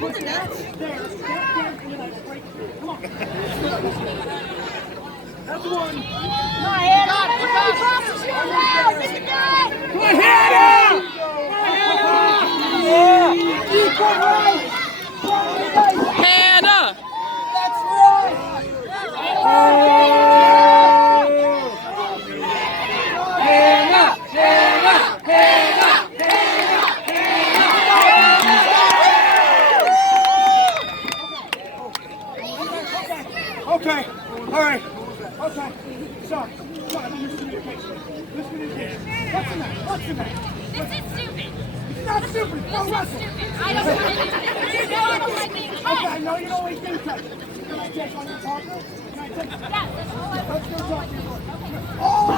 That's one. Come on, Hannah. Come on, Hannah! Yeah. Keep one right. Hannah! That's right. Hannah! Hannah! Hannah! Okay, all right, okay. Sorry, miscommunication. What's the name? What's the name? This is stupid. It's not stupid. Go wrestle. I don't like being Okay, I know you don't like being touched. Can I take on your talker? Can I take? Yes, that's all I want. Let's go talk to you. Oh!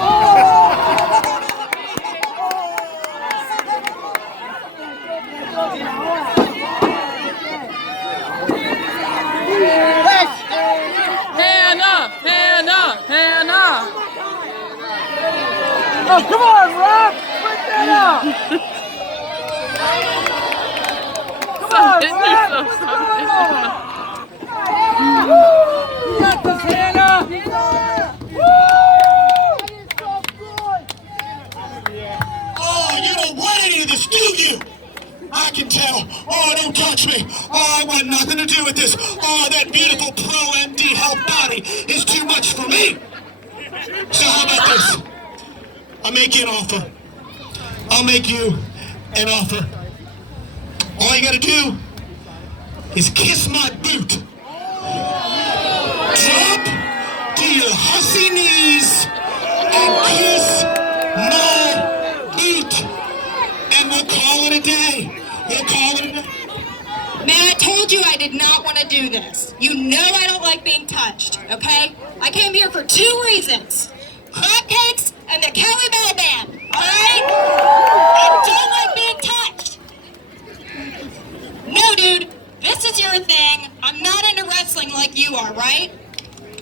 Hannah! Oh, come on, Rob! Break that up! Come on, Rob! What's going on? You got this, Hannah! Oh, you don't want any of this, do you? I can tell. Oh, don't touch me. Oh, I want nothing to do with this. Oh, that beautiful Pro MD health body is too much for me. So how about this? I'll make you an offer. I'll make you an offer. All you gotta do is kiss my boot. Drop to your hussy knees and kiss my boot. And we'll call it a day. We'll call it a day. Man, I told you I did not want to do this. You know I don't like being touched, okay? I came here for 2 reasons. Hotcakes and the Kelly Bell Band, alright? I don't like being touched. No, dude, this is your thing. I'm not into wrestling like you are, right?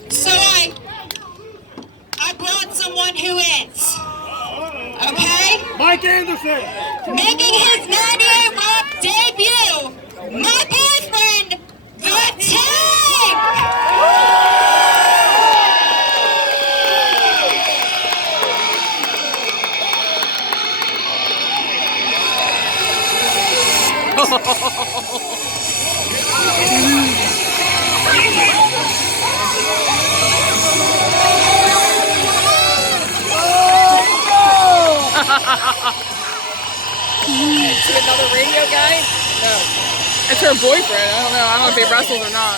So I brought someone who is. Okay? Mike Anderson! Making his 98 Rock debut, my boyfriend, The Tank! Is it another radio guy? No. It's her boyfriend. I don't know. I don't know if he wrestles or not.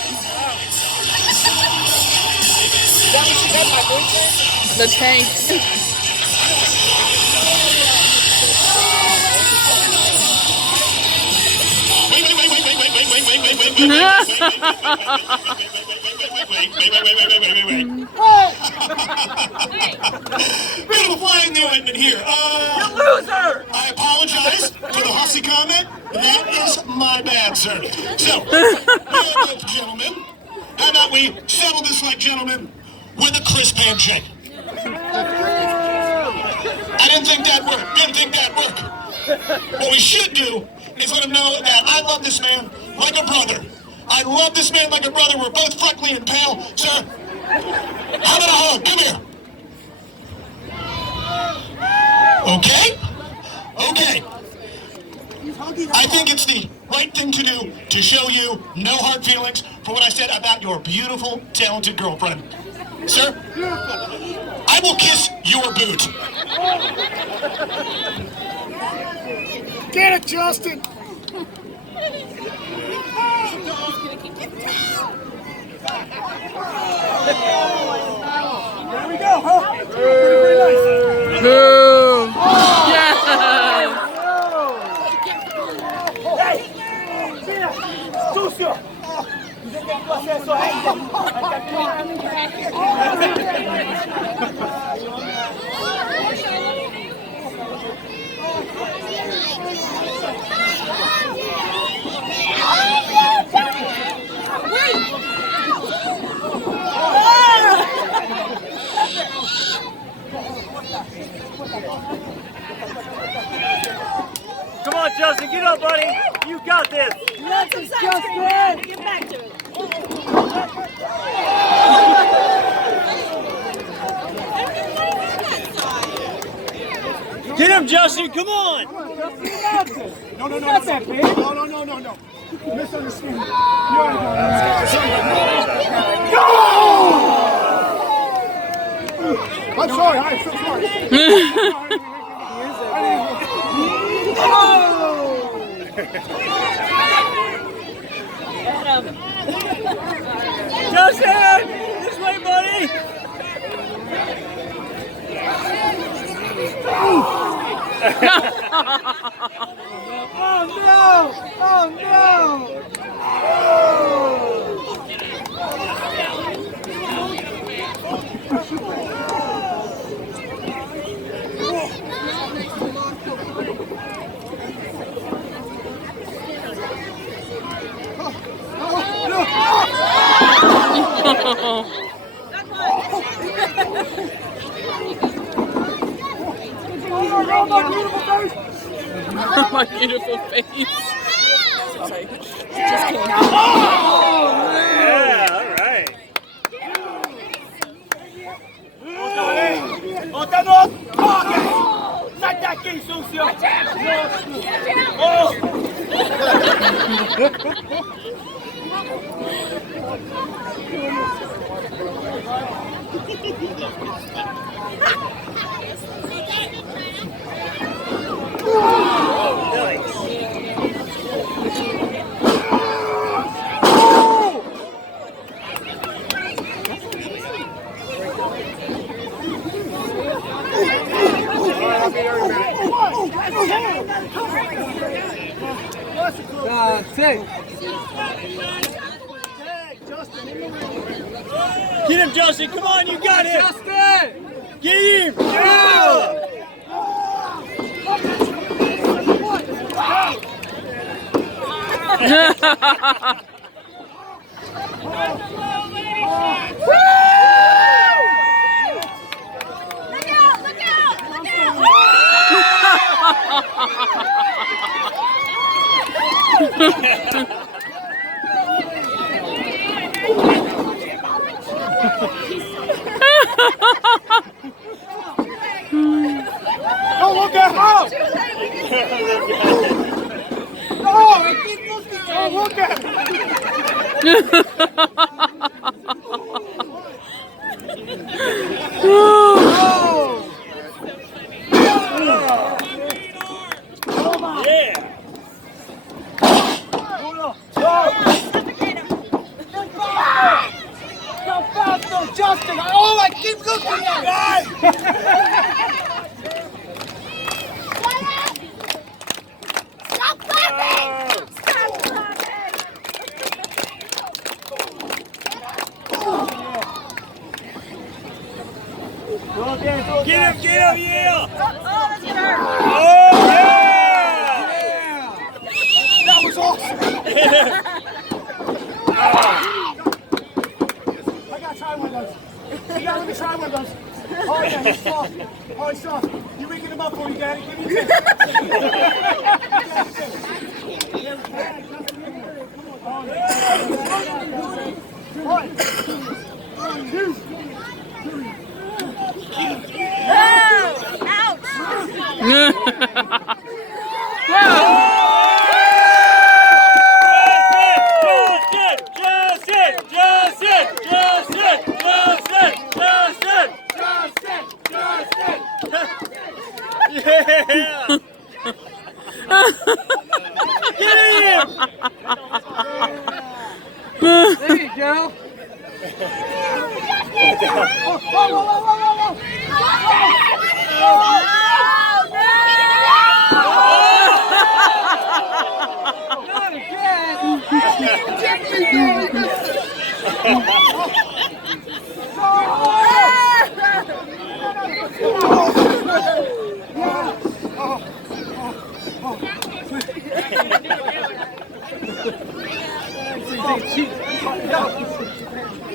The Tank. Beautiful flying new Edmund here. You loser! I apologize for the hussy comment. That is my bad, sir. So, both gentlemen, how about we settle this like gentlemen with a crisp handshake? I didn't think that worked. What we should do is let him know that I love this man like a brother. I love this man like a brother. We're both freckly and pale. Sir, how about a hug? Come here. Okay? I think it's the right thing to do to show you no hard feelings for what I said about your beautiful, talented girlfriend. Sir, I will kiss your boot. Get it, Justin! There we go, huh? Very nice. Boom! Yes! Hey! Mira! ¡Sucio! Dice que tú haces eso a ella. Come on, Justin, get up, buddy. You got got this. Lots of Justin. Get back to it. Get him, Justin. Come on. No. Not that big. No. You misunderstand. Go! I'm sorry. I'm so sorry. Justin! This way, buddy! Oh no! Oh no! Oh, my beautiful face. Sorry. Just kidding. Yeah, all right. That's it. Get him, Justin. Come on, you got it. Justin. Get him. Yeah. Oh, look at him! Oh, I keep looking. Oh, look at him! Yeah! Justin! Oh, I keep looking at it! Stop clapping! Stop clapping! Get him, yeah! Oh, that's gonna hurt. Oh, yeah! That was awesome! I gotta try one of those. You gotta let me try one of those. Oh, yeah, he's soft. Oh, he's soft. You rigging him up for me, Daddy. Give me a tip. One, two. Ouch! Yeah! Get him! There you go. Not again!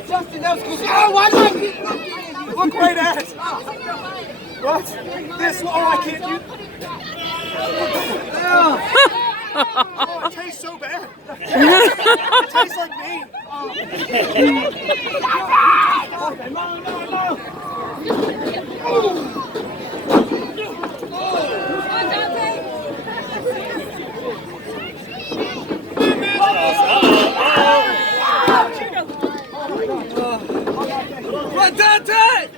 Justin, that was cool. Oh, why do I keep looking? Look right at it. What? This? Oh, I can't do. Oh, it tastes tastes so bad. It tastes like me. Okay, no. What, Dante?